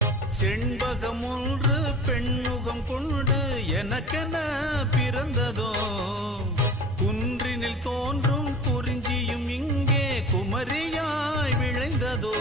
செண்பகம் ஒன்று பெண்முகம் கொண்டு எனக்கென பிறந்ததோ, குன்றினில் தோன்றும் குறிஞ்சியும் இங்கே குமரியாய் விளைந்ததோ.